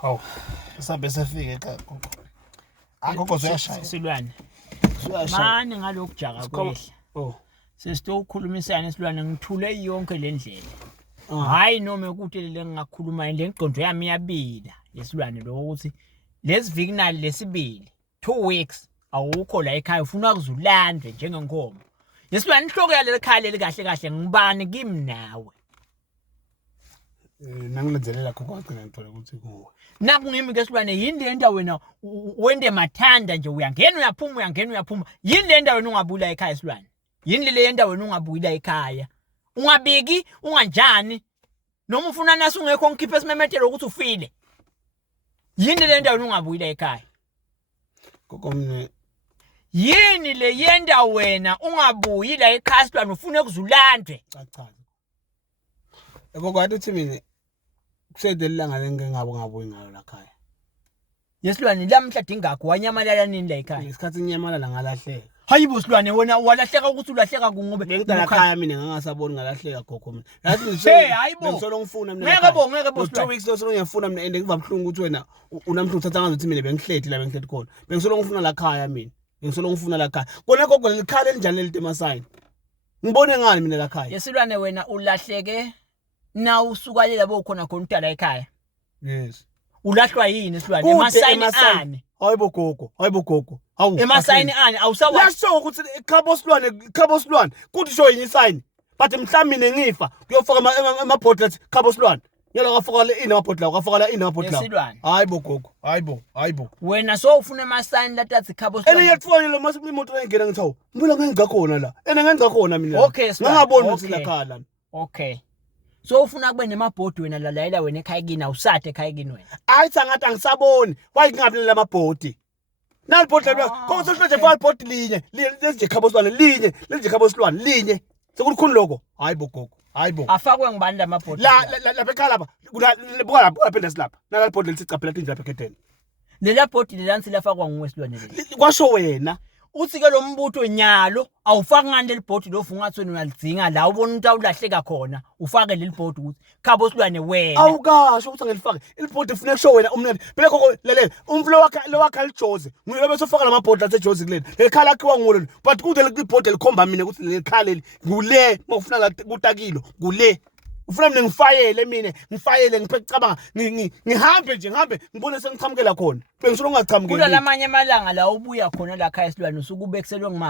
Hawu. Sabe sefike ekhaya gogo. Gogo ziyashaya. Silwane. Ziyashaya. Manje ngalokujaka kwehla. Oh. Sesitokhulumisana Silwane ngithule yonke le ndlela. Hayi noma ukuthi le ngingakhuluma le ngqondo yami iyabila lesilwane lo ukuthi lesiviki lesibili 2 weeks awukho la ekhaya ufuna ukuzulandwe njengenkomo. Lesilwane inhloko yaleli khaya leli kahle kahle ngibani kimi nawe. Nangilenzelela gogo wagcina ngithola ukuthi kuwe. Naku ngimi ke Silwane yini le ndawo wena wende mathanda nje uyangena uyaphuma yini le ndawo wena ungabula ekhaya Silwane yini le ndawo wena ungabuyila ekhaya ungabiki unganjani noma ufuna nasi ungekho ngikhiphe simemetelo ukuthi ufile yini le ndawo wena ungabuyila ekhaya Gogo mne yini le yenda wena ungabuyila ekhaya Silwane ufuna ukuzulandwe cha gogo wathi uthi mina kusedelanga ngabuyi ngalo la khaya. Yesilwane lamhla dingakho wanyamalala nini la ekhaya Ngesikhathi nyamalala ngalahleka. Hayibo Silwane wena walahleka ukuthi ulahleka kungobe ngicela khaya mina ngangasaboni ngalahleka gogo mina. Yathi hayibo ngisolo ngifuna mina. Ngeke bo 2 weeks lo solo ngiyafuna mina ende ngivabhlungu ukuthi wena unamhlu uthatha ngazothi mina bengihleti la bengihleti khona. Bengisolo ngifuna la khaya mina. Bengisolo ngifuna la khaya. Kona gogo likhaya elinjani elitemasayini. Ngibone ngani mina la khaya. Yesilwane wena ulahleke na usukalela bokhona khona utala ekhaya. Yes. Ulahlwa yini Silwane emasayini ani? Hayibo gogo. Hawu. Emasayini ani awusawazi. Lasho ukuthi khabo Silwane kuthi sho yini sign. But mhlawumbe mina ngifa kuyofaka amabhodlela khabo Silwane. Yala kafaka le amabhodlela kafaka la amabhodlela. Hayibo gogo. Hayibo. Wena so ufuna emasayini latathi khabo Silwane. Yakufonela mase imoto engena ngithawu. Mbula ngenza khona la. Ngenza khona mina. Okay Silwane. Ngingaboni ukuthi la khala. Okay. So ufuna kube nemabhodi wena lalayela wena ekhaya kini awusathe ekhaya kini wena. Hayi sangathi angisaboni. Wayi ngingabili lamabhodi. Nalibhodlela lwa. Konke sohloje faka ibhodi linye. Lezi khabo Silwane linye. Lezi khabo Silwane linye. Sekulikhulu lokho. Hayibo gogo. Hayibo. Afakwe ngibani lamabhodi? La bekhaya lapha. Buka lapha phela silapha. Nala ibhodi lesicaphela indlela pheketheni. Lela bhodi lelansi lafakwa nguwe Silwane leli. Kwasho wena. Uthi ke lo mbutho nyalo awufaki ngani leli bhodi lofu ngathi wena uyalidzinga la ubona ukuthi awulahleka khona ufake leli bhodi ukuthi khabo Silwane wena awukasho ukuthi ngelifake ilibhodi kufanele kusho wena umnene phela gogo lelela umflo wakhe lijoze ngiyelo bese ufaka lamabhodi lasejoze kuleli lekhala akhiwa ngulo but kude libhodi likhomba mina ukuthi lekhala leli ngule makufuna la kutakilo kule ufuna mina ngifayele ngiphe cabanga ngihambe ngibone sengiqhamukela khona bengisolo ngachambukeli kula lamanye amalanga la ubuya khona la khaya Silwane usukubekselwe ngima